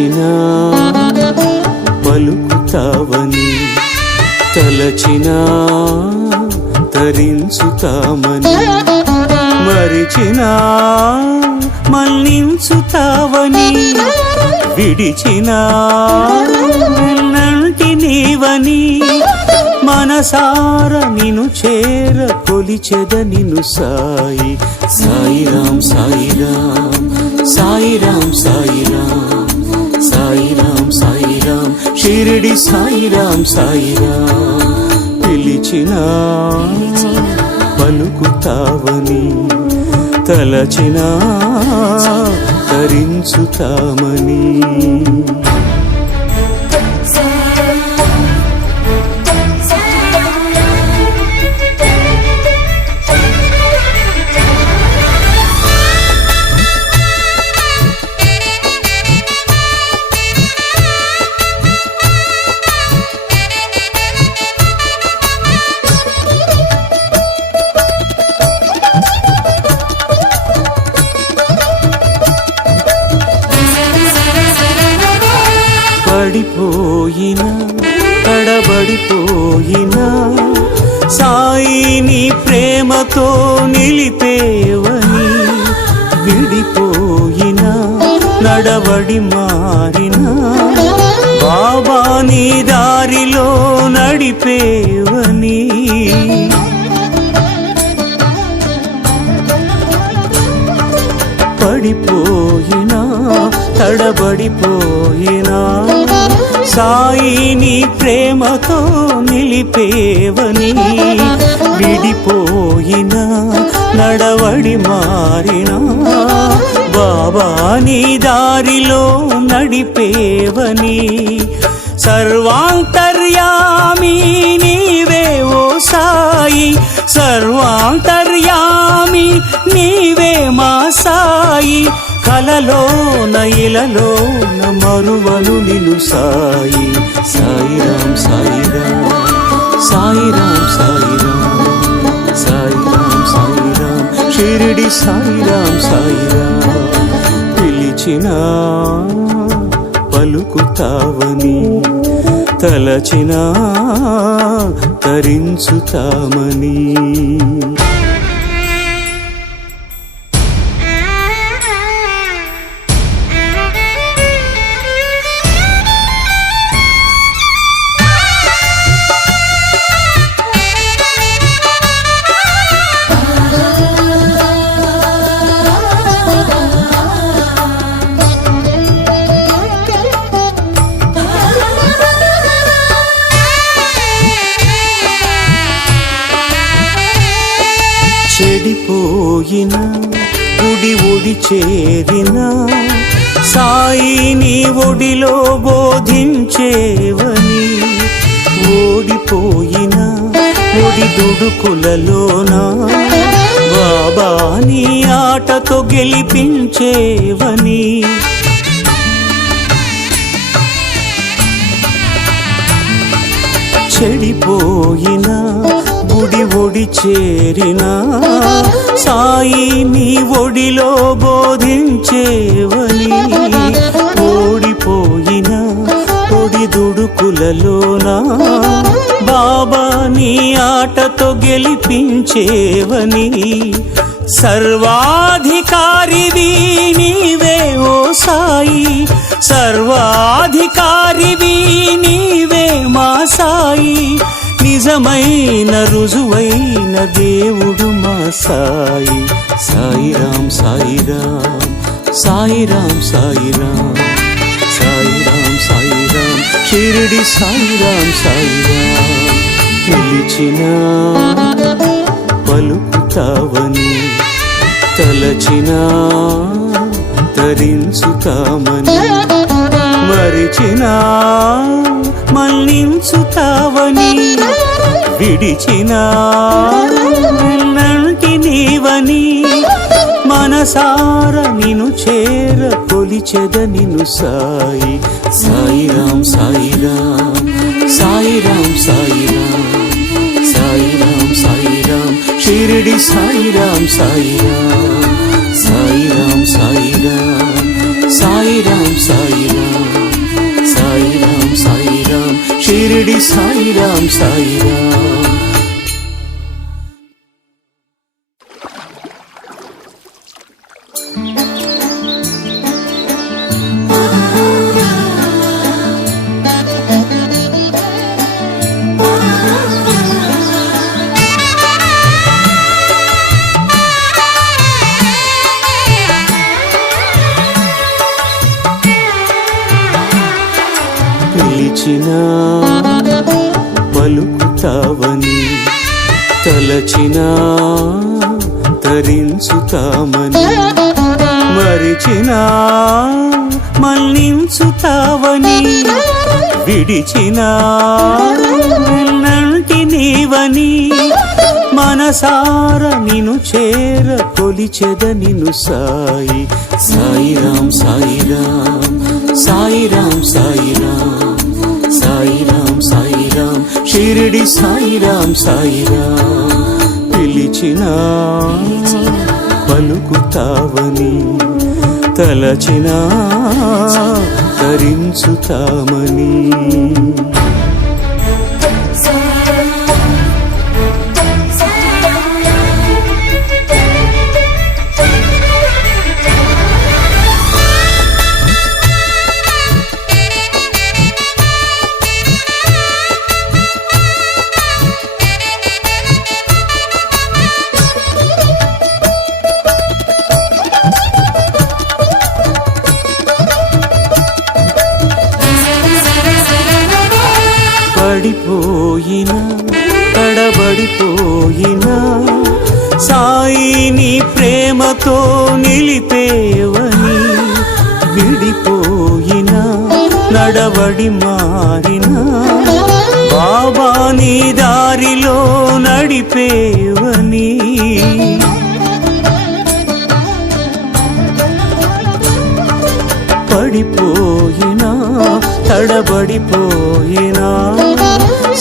పిలిచినా పలుకుతావని, తలచినా తరించుతామని, మరిచినా మన్నించుతావని, విడిచినా వెన్నంటి నీవని, మనసార నిను చేర కొలిచెద నిను సాయి. సాయిరాం సాయిరాం సాయిరాం సాయిరాం సాయిరాం సాయిరాం షిరిడి సాయిరాం సాయిరాం. పిలిచినా పలుకుతావని, తలచినా తరించుతామని. పడిపోయినా తడబడిపోయినా సాయిని ప్రేమతో నిలిపేవని, విడిపోయినా నడవడి మారినా బాబా నీ దారిలో నడిపేవని. పడిపోయినా తడబడిపోయినా సాయిని ప్రేమతో నిలిపేవని, విడిపోయినా నడవడి మారినా బాబా నీ దారిలో నడిపేవని. సర్వాంతర్యామి నీవే ఓ సాయి, సర్వాంతర్యామి నీవే మా సాయి. కలలోన ఇలలోన మరువను నిను సాయి. సాయిరాం సాయిరాం సాయిరాం సాయిరాం సాయిరాం సాయిరాం షిరిడి సాయిరాం సాయిరాం. పిలిచినా పలుకుతావని, తలచినా తరించుతామని. చెడిపోయినా గుడి ఒడి చేరినా సాయిని ఒడిలో బోధించేవని, ఓడిపోయినా ఒడి దుడుకులలోనా బాబాని ఆటతో గెలిపించేవని. చెడిపోయినా గుడి ఒడి చేరినా సాయిని ఒడిలో బోధించేవని, ఓడిపోయినా ఒడి దుడుకులలోనా బాబా నీ ఆటతో గెలిపించేవని. సర్వాధికారివి నీవే ఓ సాయి, సర్వాధికారివి నీవే మా సాయి. నిజమైన రుజువైన దేవుడు మా సాయి. సాయిరాం సాయిరాం సాయిరాం సాయిరాం సాయిరాం సాయిరాం షిరిడి సాయిరాం సాయిరాం. పిలిచినా పలుకుతావని, తలచినా తరించుతామని, మరిచినా మన్నించుతావని, విడిచినా వెన్నంటి నీవని, మనసార నిను చేర కొలిచెద నిను సాయి. సాయిరాం సాయిరాం సాయిరాం సాయిరాం సాయిరాం సాయిరాం షిరిడి సాయిరాం సాయిరాం సాయిరాం సాయిరాం సాయిరాం సాయిరాం షిరిడి సాయిరాం సాయిరాం. పిలిచినా పలుకుతావని, తలచినా తరించుతామని, మరిచినా మన్నించుతావని, విడిచినా వెన్నంటి నీవని, మనసార నిను చేర కొలిచెద నిను సాయి. సాయిరాం సాయిరాం సాయిరాం సాయిరాం సాయిరాం సాయిరాం షిరిడి సాయిరాం సాయిరాం. పిలిచినా పలుకుతావని, తలచినా తరించుతామని. పడిపోయినా తడబడిపోయినా సాయి నీ ప్రేమతో నిలిపేవని, విడిపోయినా నడవడి మారినా బాబా నీ దారిలో నడిపేవని. పడిపోయినా తడబడిపోయినా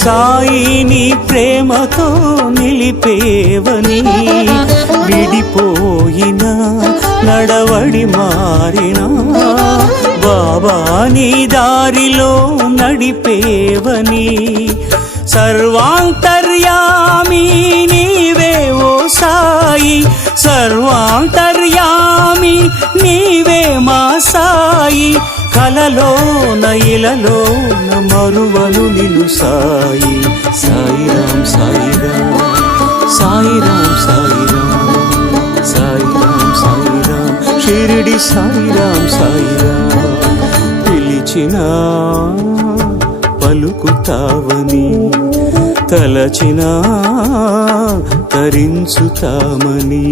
సాయి నీ ప్రేమతో నిలిపేవని, విడిపోయినా నడవడి మారినా బాబా నీ దారిలో నడిపేవని. సర్వాంతర్యామి నీవే ఓ సాయి, సర్వాంతర్యామి నీవే మా సాయి. కలలోన ఇలలోన మరువను నిన్ను సాయి. సాయిరాం సాయిరాం సాయిరాం సాయిరాం సాయిరాం సాయిరాం షిరిడి సాయిరాం సాయిరాం. పిలిచినా పలుకుతావని, తలచినా తరించుతామని.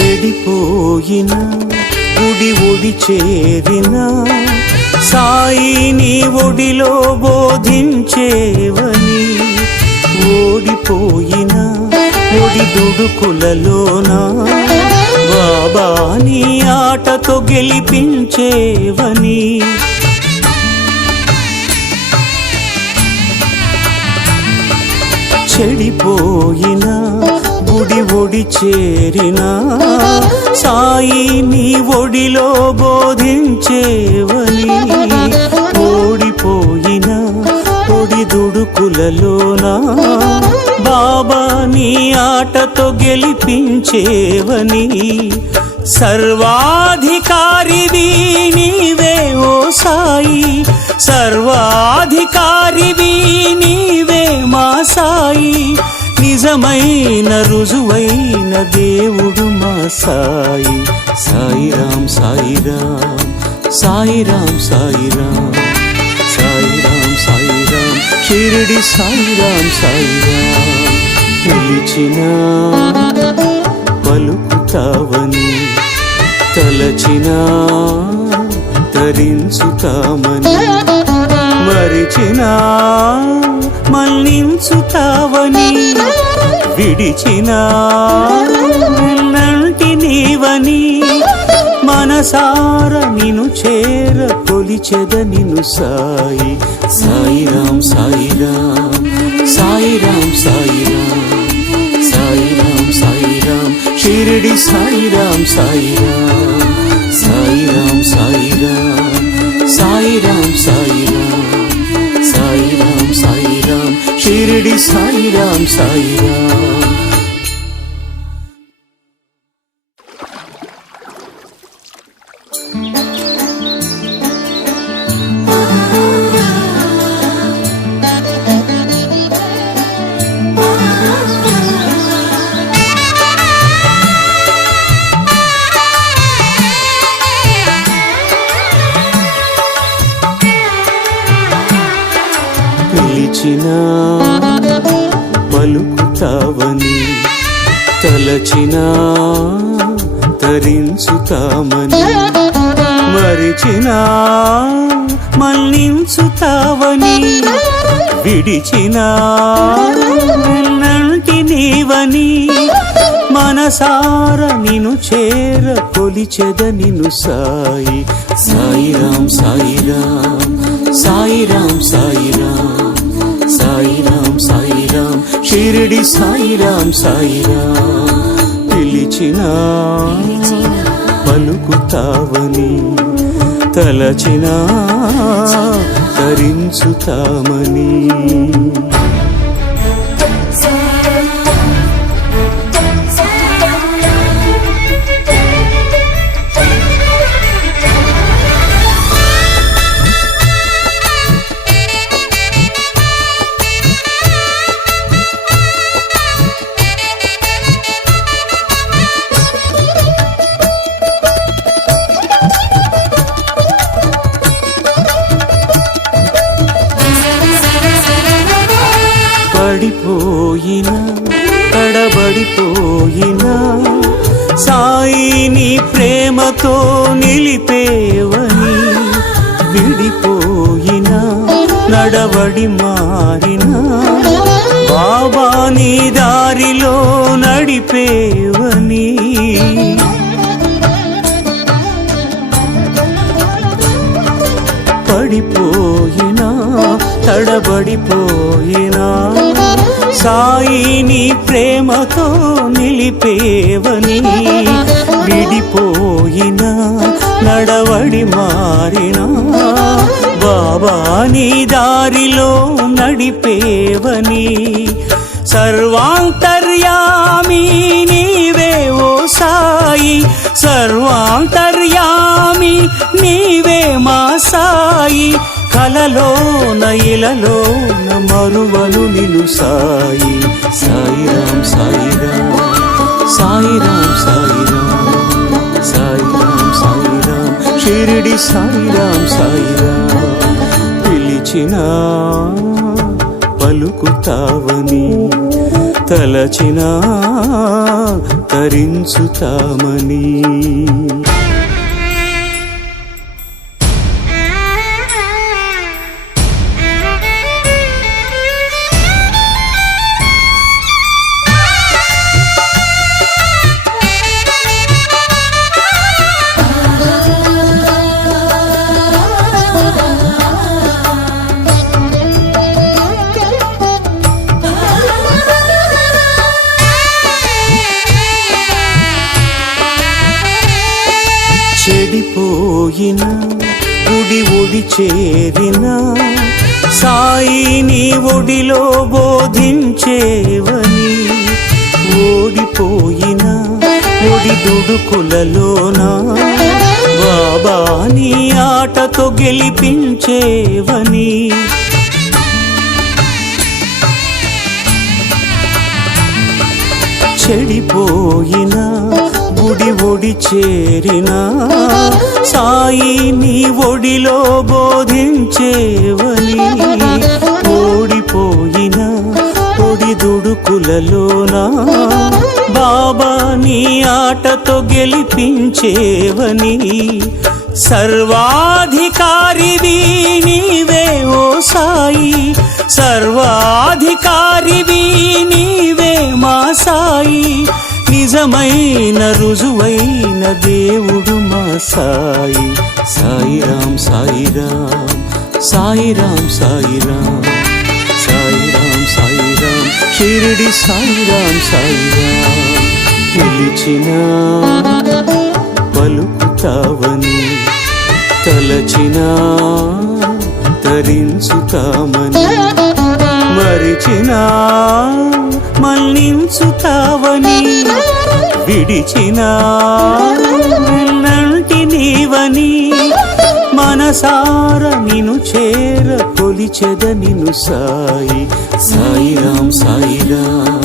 చెడిపోయినా ఒడి ఒడి చేరినా సాయి నీ ఒడిలో బోధించేవని, ఓడిపోయినా ఒడి దుడుకులలోనా బాబా నీ ఆటతో గెలిపించేవని. చెడిపోయినా గుడి ఒడి చేరినా సాయి నీ ఒడిలో బోధించేవని, ఓడిపోయినా ఒడి దుడుకులలోనా బాబా నీ ఆటతో గెలిపించేవని. సర్వాధికారివి నీవే ఓ సాయి, సర్వాధికారివి నీవే మా సాయి. నిజమైన రుజువైన దేవుడు మా సాయి. సాయిరాం సాయిరాం సాయిరాం సాయిరాం సాయిరాం సాయిరాం షిరిడి సాయిరాం సాయిరాం. పిలిచినా పలుకుతావని, తలచినా తరించుతామని, మరి పిలిచినా మన్నించుతావని, విడిచినా నంటి నీవని, మనసార నిను చేర కొలిచెద నిను సాయి. సాయిరాం సాయిరాం సాయిరాం సాయిరాం సాయిరాం సాయిరాం షిరిడి సాయిరాం సాయిరాం సాయిరాం సాయిరాం సాయిరాం సాయిరాం సాయిరాం సాయిరాం షిరిడి సాయిరాం సాయిరాం. పిలిచినా పలుకుతావని, తలచినా తరించుతామని, మరిచినా మన్నించుతావని, విడిచినా నంటి నీవని, మనసార నిను చేర కొలిచెద నిను సాయి. సాయిరాం సాయిరాం సాయిరాం సాయిరాం సాయిరాం సాయిరాం షిరిడి సాయిరాం సాయిరాం. పిలిచినా పలుకుతావని, తలచినా తరించుతామని. పడిపోయినా తడబడిపోయినా సాయి నీ ప్రేమతో నిలిపేవని, విడిపోయినా నడవడి మారినా బాబా నీ దారిలో నడిపేవని. పడిపోయినా తడబడిపోయినా సాయి నీ ప్రేమతో నిలిపేవని, విడిపోయినా నడవడి మారినా బాబా నీ దారిలో నడిపేవని. సర్వాంతర్యామి నీవే ఓ సాయి, సర్వాంతర్యామి నీవే మా సాయి. కలలోన ఇలలోన మరువను నిను సాయి. సాయిరాం సాయిరాం సాయిరాం సాయిరాం సాయిరాం సాయిరాం షిరిడి సాయిరాం సాయిరాం. పిలిచినా పలుకుతావని, తలచినా తరించుతామని. చెడిపోయినా గుడి ఒడి చేరినా సాయి నీ ఒడిలో బోధించేవని, ఓడిపోయినా ఒడి దుడుకులలోనా బాబా నీ ఆటతో గెలిపించేవని. చెడిపోయినా గుడి ఒడి చేరినా సాయి నీ ఒడిలో బోధించేవని, ఓడిపోయినా ఒడి దుడుకులలోనా బాబా నీ ఆటతో గెలిపించేవని. సర్వాధికారివి నీవే ఓ సాయి, సర్వాధికారివి నీవే మా సాయి, నిజమైన రుజువైన దేవుడు మా సాయి. సాయిరాం సాయిరాం సాయిరాం సాయిరాం సాయిరాం సాయిరాం షిరిడి సాయిరాం సాయిరాం. పిలిచినా పలుకుతావని, తలచినా తరించుతామని, మరిచినా మన్నించుతావని, విడిచినా నంటి నీవని, మనసార నిను చేర కొలిచెద నిను సాయి. సాయిరాం సాయిరాం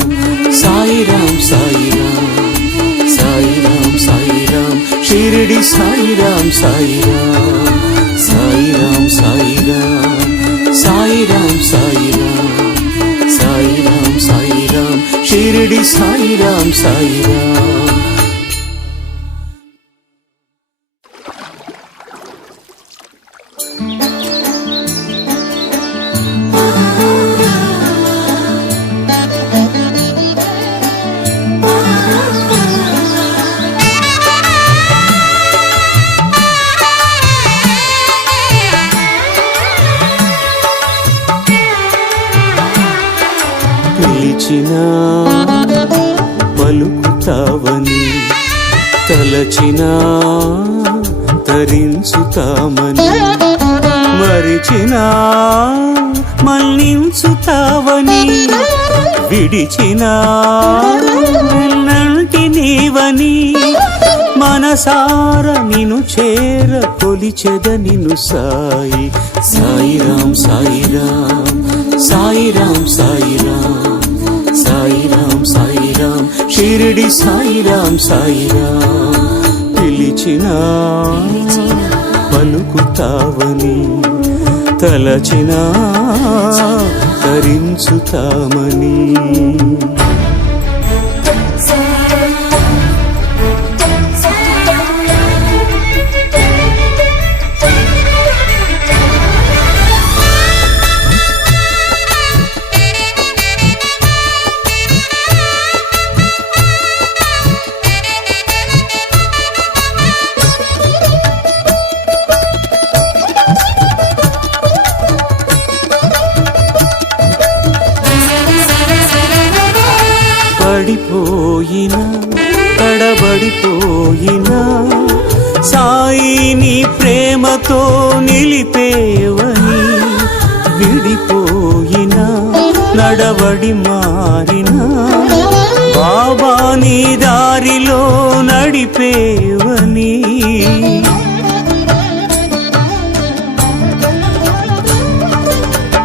సాయిరాం సాయిరాం సాయిరాం సాయిరాం షిరిడి సాయిరాం సాయిరాం. సాయిరాం సాయిరాం సాయిరాం సాయిరాం సాయిరాం సాయిరాం షిరిడి సాయిరాం సాయిరాం. పిలిచినా పలుకుతావని, తలచినా తరించుతామని, మరిచినా మన్నించుతావని, విడిచినా నంటి నీవని, మనసార నిను చేర కొలిచెద నిను సాయి. సాయిరాం సాయిరాం సాయిరాం సాయిరాం సాయిరాం సాయిరాం షిరిడి సాయిరాం సాయిరాం. పిలిచినా పలుకుతావని, తలచినా తరించుతామని. పడిపోయినా తడబడిపోయినా సాయి నీ ప్రేమతో నిలిపేవని, విడిపోయినా నడవడి మారినా బాబా నీ దారిలో నడిపేవని.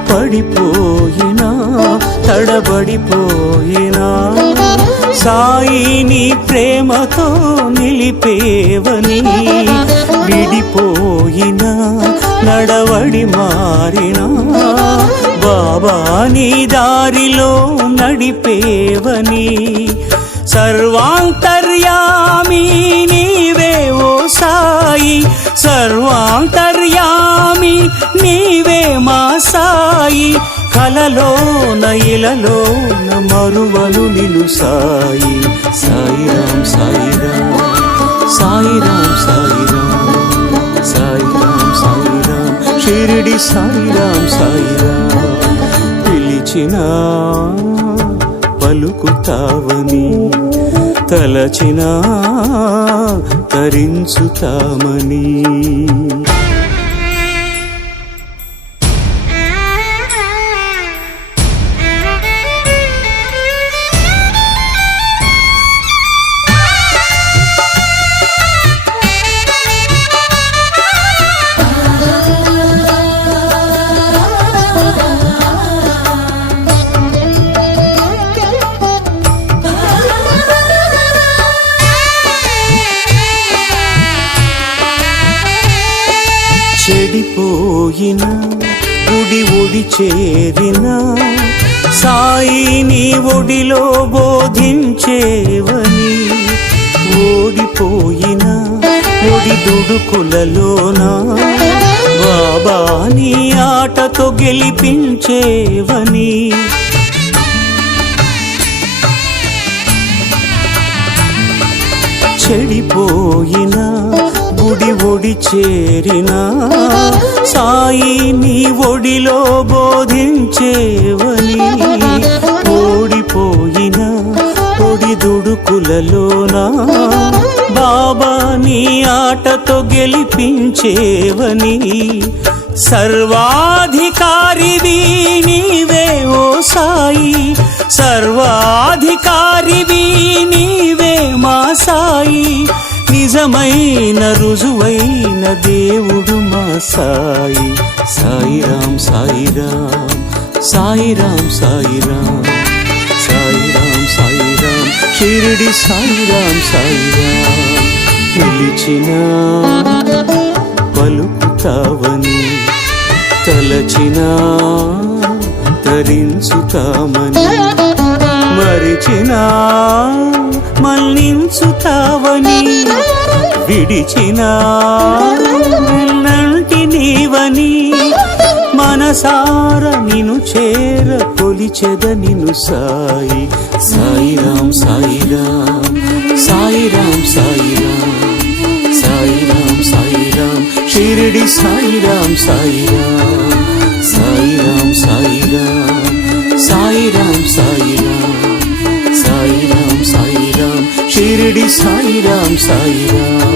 పడిపోయినా తడబడిపోయినా సాయి నీ ప్రేమతో నిలిపేవని, విడిపోయినా నడవడి మారినా బాబా నీ దారిలో నడిపేవని. సర్వాంతర్యామి నీవే ఓ సాయి, సర్వాంతర్యామి నీవే మా సాయి, కలలోన ఇలలోన మరువను నిలు సాయి. సాయిరాం సాయిరాం సాయిరాం సాయిరాం సాయిరాం సాయిరాం షిరిడి సాయిరాం సాయిరాం. పిలిచినా పలుకుతావని, తలచినా తరించుతామని. చెడిపోయినా గుడి ఒడి చేరినా సాయి నీ ఒడిలో బోధించేవని, ఓడిపోయినా ఒడిదుడుకులలోన బాబా నీ ఆటతో గెలిపించేవని. చెడిపోయిన గుడి ఒడి చేరిన సాయి నీ ఒడిలో బోధించేవని. ఓడిపోయిన ఒడిదుడుకులలోన బాబా నీ ఆటతో గెలిపించేవని. సర్వాధికారివి నీవే ఓ సాయి, సర్వాధికారివి నీవే మా సాయి. నిజమైన రుజువైన దేవుడు మా సాయి. సాయిరాం సాయిరాం సాయిరాం సాయిరాం సాయిరాం సాయిరాం షిరిడి సాయిరాం సాయిరాం. పిలిచినా పలుకుతావని, తలచినా తరించుతామని, మరిచినా మన్నించుతావని, విడిచినా నంటి నీవని. మనసార నిను చేర కొలిచెద నిను సాయి. సాయిరాం సాయిరాం సాయిరాం సాయిరాం సాయిరాం సాయిరాం షిరిడి సాయిరాం సాయిరాం. సాయిరాం సాయిరాం సాయిరాం సాయిరాం సాయిరాం సాయిరాం షిరిడి సాయిరాం సాయిరాం.